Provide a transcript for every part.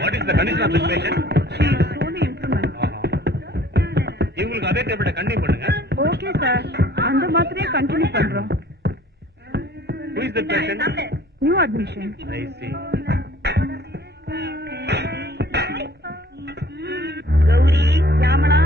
What is the condition of the patient? She is solely influenza. இவங்களுக்கு அதே டேப்லெட்டை continue பண்ணுங்க. ஓகே சார், அந்த மாத்திரையே கண்டினியூ பண்றோம். Who is the patient? New admission. I see. Gowri, Yamana,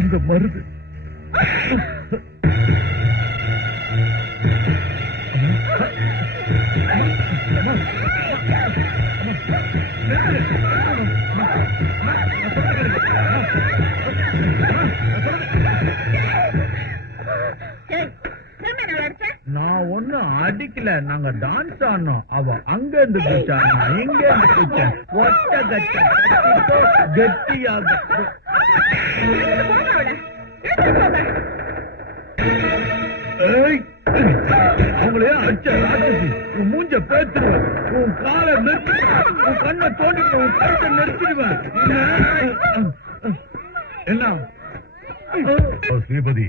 இந்த மருந்து நான் ஒண்ணு அடிக்கல, நாங்க டான்ஸ் ஆனோம். அவ அங்க இருந்து பிடிச்சா, இங்க இருந்து பிடிச்சேன். ஒட்ட கட்ட கெட்டியாக அவங்களே அடிச்ச ராட்சசி, உன் மூஞ்ச பேத்துருவேன், உன் காலை நிறுத்திடுவேன், உன் கண்ணை தோண்டிடுவேன், உன் கழுத்தை நிறுத்திடுவேன். என்ன ஸ்ரீபதி,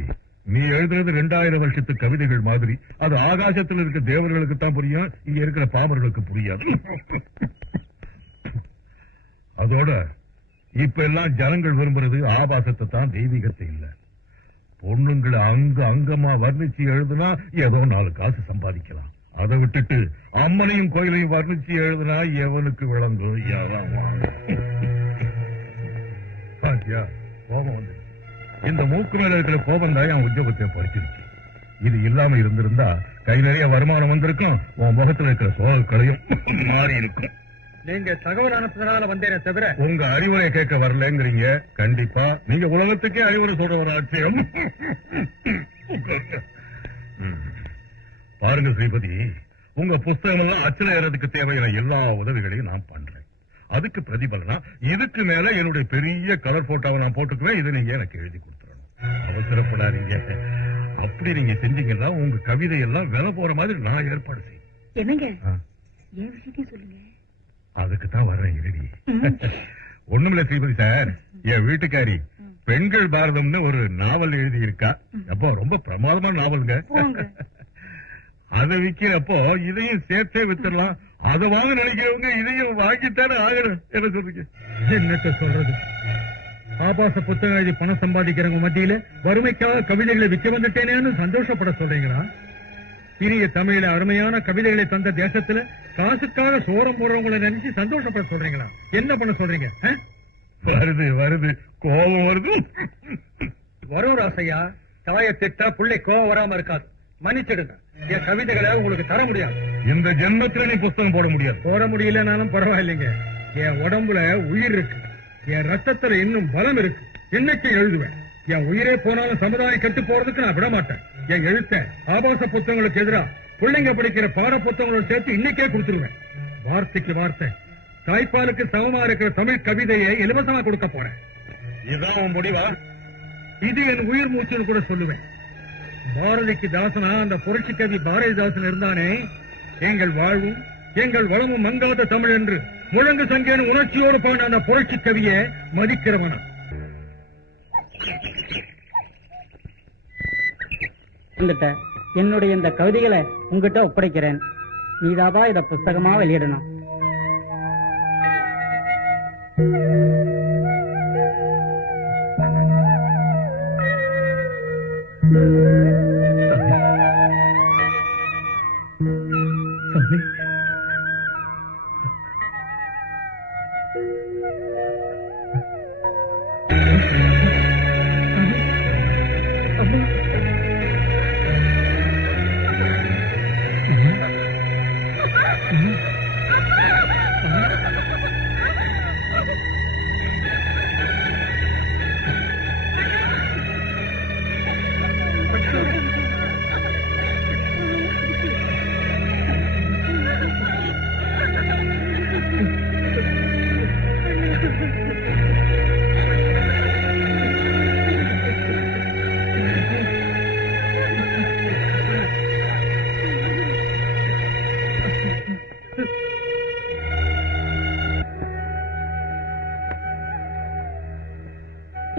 நீ எழுதுறது 2000 வருஷத்து கவிதைகள் மாதிரி. அது ஆகாசத்தில் இருக்க தேவர்களுக்கு தான் புரியும், இங்க இருக்கிற பாமர்களுக்கு புரியாது. அதோட இப்ப எல்லாம் ஜனங்கள் விரும்புறது ஆபாசத்தை தான், தெய்வீகத்தை இல்ல. பொண்ணுங்களை அங்கமா வர்ணிச்சு எழுதுனா ஏதோ 4 காசு சம்பாதிக்கலாம். அதை விட்டுட்டு அம்மனையும் கோயிலையும் வர்ணிச்சு எழுதுனா எவனுக்கு விளங்கும்? கோபம் வந்து இந்த மூக்கு மேல இருக்கிற கோபம் தான் என் உத்தியோகத்தை பறிச்சிருச்சு. இது இல்லாம இருந்திருந்தா கை நிறைய வருமானம் வந்திருக்கும், உன் முகத்துல இருக்கிற சோகக்களையும் மாறி இருக்கும். நீங்க தகவல் அனுப்புறதுனால வந்தேனே தவிர உங்க அறிவுரை கேட்க வரலங்கிறீங்க. கண்டிப்பா நீங்க உலகத்துக்கே அறிவுரை சொல்ற ஒரு ஆட்சியம். பாருங்க ஸ்ரீபதி, உங்க புஸ்தகம் எல்லாம் அச்சல ஏறதுக்கு தேவையான எல்லா உதவிகளையும் நான் பண்றேன். அதுக்கு பிரதிபலனா இதுக்கு மேல என்னுடைய பெரிய கலர் போட்டோவை நான் போட்டுக்குவேன். இதை நீங்க எனக்கு எழுதி கொடுத்துடணும். அவசரப்படாதீங்க. அப்படி நீங்க செஞ்சீங்கன்னா உங்க கவிதை எல்லாம் விலை போற மாதிரி நான் ஏற்பாடு செய்வேன். என்னங்க ஏன் விஷயத்தையும் சொல்லுங்க. அதுக்கு தான் வர்றேன். இருடி. ஒண்ணுமில்ல ஸ்ரீபதி சார், என் வீட்டுக்காரி பெண்கள் பாரதம்னு ஒரு நாவல் எழுதி இருக்கா. அப்போ ரொம்ப பிரமாதமான நாவலுங்க. அதை விக்கிறப்போ இதையும் சேர்த்தே வித்துடலாம். அதை வாங்க நினைக்கிறவங்க இதையும் வாங்கித்தானே ஆகணும். என்ன சொல்றீங்க? என்னத்த சொல்றது? ஆபாச புத்தகம் எழுதி பணம் சம்பாதிக்கிறவங்க மத்தியில வறுமைக்காக கவிதைகளை விற்க வந்துட்டேனேன்னு சந்தோஷப்பட சொல்றீங்களா? இனிய தமிழில அருமையான கவிதைகளை தந்த தேசத்துல காசுக்காக சோரம் போடுறவங்களை நினைச்சு சந்தோஷப்பட சொல்றீங்களா? என்ன பண்ண சொல்றீங்க? வருது வருது, கோபம் வருது. வரும் ராசையா. தாயை திட்டா பிள்ளை கோபம் வராம இருக்காது. மன்னிச்சிடுங்க, என் கவிதைகளை உங்களுக்கு தர முடியாது. இந்த ஜென்மத்துல நீ புஸ்தகம் போட முடியாது. போட முடியலனாலும் பரவாயில்லைங்க. என் உடம்புல உயிர் இருக்கு, என் ரத்தத்துல இன்னும் பலம் இருக்கு. இன்னைக்கு எழுதுவேன். என் உயிரே போனாலும் சமுதாயம் கெட்டு போறதுக்கு நான் விட மாட்டேன். என் எழுத்த ஆபாச புத்தகங்களுக்கு எதிராக பிள்ளைங்க படிக்கிற பாட புத்தகங்களோட சேர்த்து இன்னைக்கே கொடுத்துருவேன். வார்த்தைக்கு வார்த்தை தாய்ப்பாலுக்கு சமமா இருக்கிற தமிழ் கவிதையை இலவசமா கொடுக்க போறேன். இதுதான் உன் முடிவா? இது என் உயிர் மூச்சுன்னு கூட சொல்லுவேன். பாரதிக்கு தாசனா அந்த புரட்சி கவி பாரதிதாசன் இருந்தானே, எங்கள் வாழ்வும் எங்கள் வளமும் மங்காத தமிழ் என்று முழங்கு சங்கேன்னு உணர்ச்சியோடு பாடின அந்த புரட்சி கவியை மதிக்கிறவன. என்னுடைய இந்த கவிதைகளை உங்ககிட்ட ஒப்படைக்கிறேன். நீதாதான் இத புஸ்தகமா வெளியிடணும்.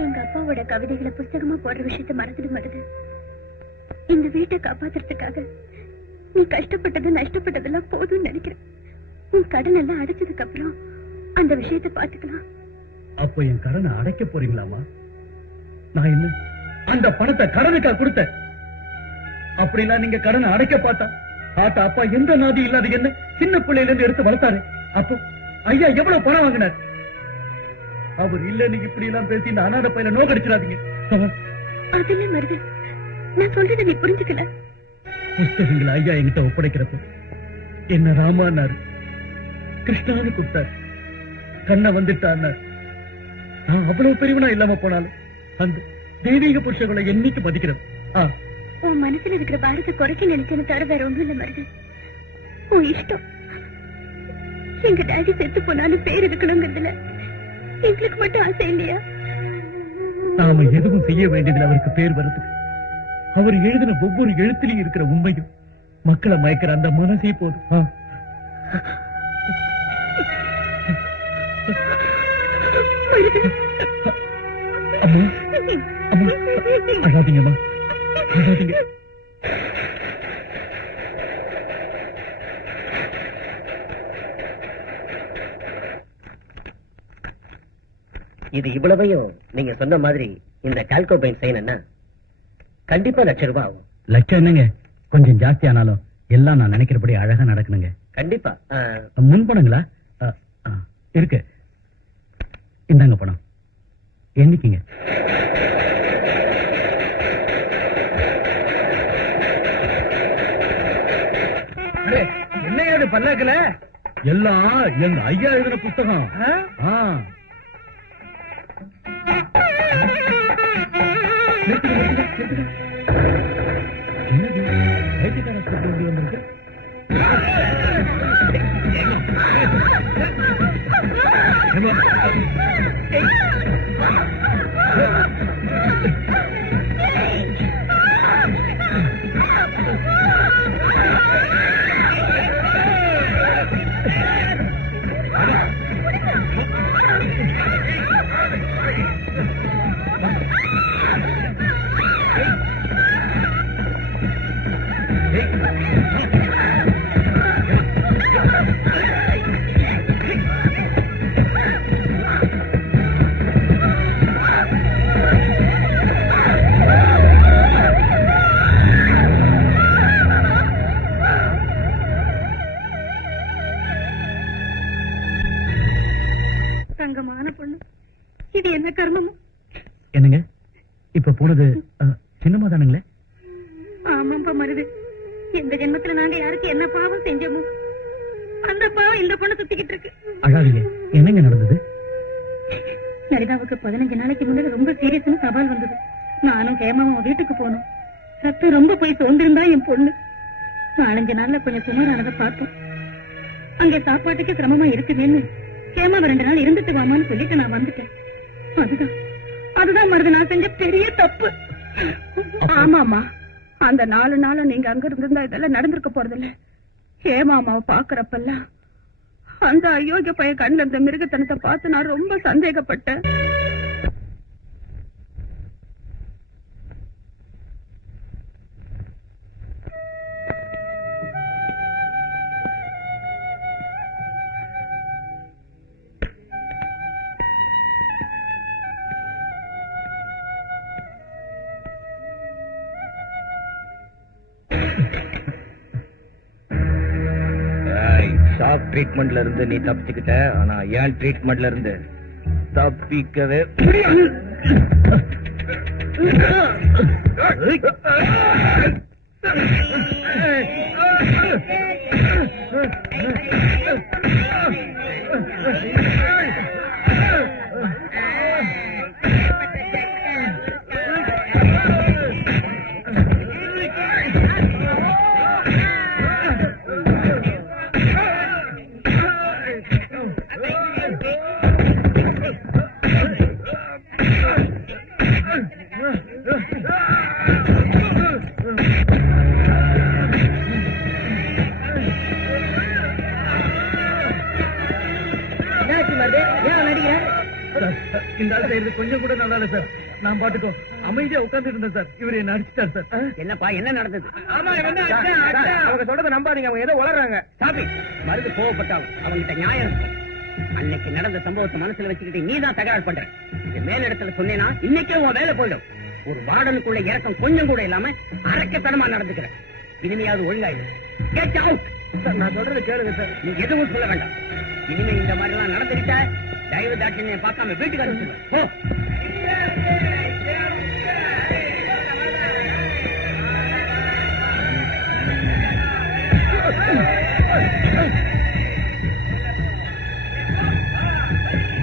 எங்க அப்பாவோட கவிதைகளை புஸ்தகமா போடுற விஷயத்தை மறந்துட மாட்டேது. இந்த வீட்டை காப்பாத்துறதுக்காக நீ கஷ்டப்பட்டது நஷ்டப்பட்டதெல்லாம் போதும்னு நினைக்கிறேன். உன் கடன் எல்லாம் அடைச்சதுக்கு அப்புறம் அந்த விஷயத்தை பாத்துக்கலாம். அப்ப என் கடனை அடைக்க போறீங்களாமா? நான் என்ன அந்த பணத்தை கடனுக்கா கொடுத்தேன்? அப்படின்னா நீங்க கடனை அடைக்க பார்த்தா ஆத்தா அப்பா எந்த நாதி இல்லாத என்ன சின்ன பிள்ளையில இருந்து எடுத்து வளர்த்தாரு. அப்போ ஐயா எவ்வளவு பணம் வாங்கினார்? அவர் இல்ல நீங்க இப்படி எல்லாம் பேசி இந்த அனாதை பையில நோக்கடிச்சிடாதீங்க. அதெல்லாம் மருது, நான் சொல்றதை நீ புரிஞ்சுக்கல. புஸ்தகங்களை ஐயா என்கிட்ட ஒப்படைக்கிறப்போ என்ன ராமான்னாரு, கிருஷ்ணான்னு கூப்பிட்டாரு, கண்ண வந்துட்டான்னாரு. நான் அவ்வளவு பெரியவனா இல்லாம போனாலும் அந்த தெய்வீக புருஷர்களை என்னைக்கு மதிக்கிறேன். உன் மனசுல இருக்கிற பாரத்தை குறைக்க நினைச்சேன்னு தவிர வேற ஒண்ணும் இல்ல மருது. உன் இஷ்டம். எங்க டாடி செத்து போனாலும் பேர் இருக்கணுங்கிறதுல எங்களுக்கு மட்டும் ஆசை இல்லையா? நாம எதுவும் செய்ய வேண்டியதில் அவருக்கு பேர் வருது. அவர் எழுதின ஒவ்வொரு எழுத்திலையும் இருக்கிற உண்மையும் மக்களை மயக்கிற அந்த மனசே போதும். அம்மா அம்மா அழாதீங்கம்மா, அழாதீங்க. இது இவ்வளவையும் நீங்க சொன்ன மாதிரி இந்த கால்கோபைன் செய்யணும்னா கண்டிப்பா ₹1,00,000 ஆகும். லட்சம் என்னங்க, கொஞ்சம் ஜாஸ்தி ஆனாலும் எல்லாம் நான் நினைக்கிறபடி அழகா நடக்கணுங்க. கண்டிப்பா. முன்பணங்களா இருக்கு, இந்தாங்க பணம், எண்ணிக்கீங்க. என்னையாது பல்லாக்கல? எல்லாம் எங்க ஐயா எழுதின புஸ்தகம். வந்திருக்கு. தங்கமான பொண்ணு, இது என்ன கர்மமோ? என்னங்க இப்ப போனது சின்னமா தானுங்களே? ஆமாம்பா மருது, இந்த ஜென்மத்துல நாங்க யாருக்கு என்ன பாவம் செஞ்சோமோ அந்த பாவம் இந்த பொண்ணு சுத்திக்கிட்டு இருக்கு. அழாதீங்க, என்னங்க நடந்தது? சரிதாவுக்கு 15 நாளைக்கு முன்னாடி ரொம்ப சீரியஸ்னு சவால் வந்தது. நானும் ஹேமாவும் வீட்டுக்கு போனோம். சத்து ரொம்ப போய் சோர்ந்திருந்தா என் பொண்ணு. 4-5 நாள்ல கொஞ்சம் சுமாரானதை பார்த்தோம். அங்க சாப்பாட்டுக்கு சிரமமா இருக்குதுன்னு கேமா 2 நாள் இருந்துட்டு வாமான்னு சொல்லிட்டு நான் வந்துட்டேன். அதுதான் மருது நான் செஞ்ச பெரிய தப்பு. ஆமாமா, அந்த 4 நாளும் நீங்க அங்க இருந்திருந்தா இதெல்லாம் நடந்திருக்க போறதில்ல. கேமாமாவை பாக்குறப்பெல்லாம் அந்த அயோக்கிய பையன் கண்ணுல இருந்த மிருகத்தனத்தை பார்த்து நான் ரொம்ப சந்தேகப்பட்டேன். ஷாக் ட்ரீட்மெண்ட்ல இருந்து நீ தப்பிச்சுக்கிட்ட, ஆனா ஏன் ட்ரீட்மெண்ட்ல இருந்து தப்பிக்கவே இந்த ஆள் செய்யறது கொஞ்சம் கூட நல்லா இல்ல சார். நான் பாட்டுக்கோ அமைதியா உட்கார்ந்து இருந்தேன் சார். இவர் என்ன அடிச்சிட்டார் சார். என்னப்பா என்ன நடந்தது? அவங்க சொல்றத நம்பாதீங்க, அவங்க ஏதோ வளர்றாங்க. சாமி, மருந்து கோவப்பட்டாலும் அவங்கிட்ட நியாயம் இருக்கு. அன்னைக்கு நடந்த சம்பவத்தை மனசுல வச்சுக்கிட்டு நீதான் தகராறு பண்ற. இது மேலிடத்துல சொன்னேன்னா இன்னைக்கே உன் வேலை போயிடும். ஒரு வார்டனுக்குள்ள இறக்கம் கொஞ்சம் கூட இல்லாம அரக்கத்தனமா நடந்துக்கிற. இனிமையாவது ஒழுங்காயிரு. Get out. சார், நான் சொல்றதை கேளுங்க சார். நீ எதுவும் சொல்ல வேண்டாம். இனிமே இந்த மாதிரி எல்லாம் நடந்துக்கிட்ட தயவு தாட்சியை பார்க்காம வீட்டுக்கு அனுப்பிச்சு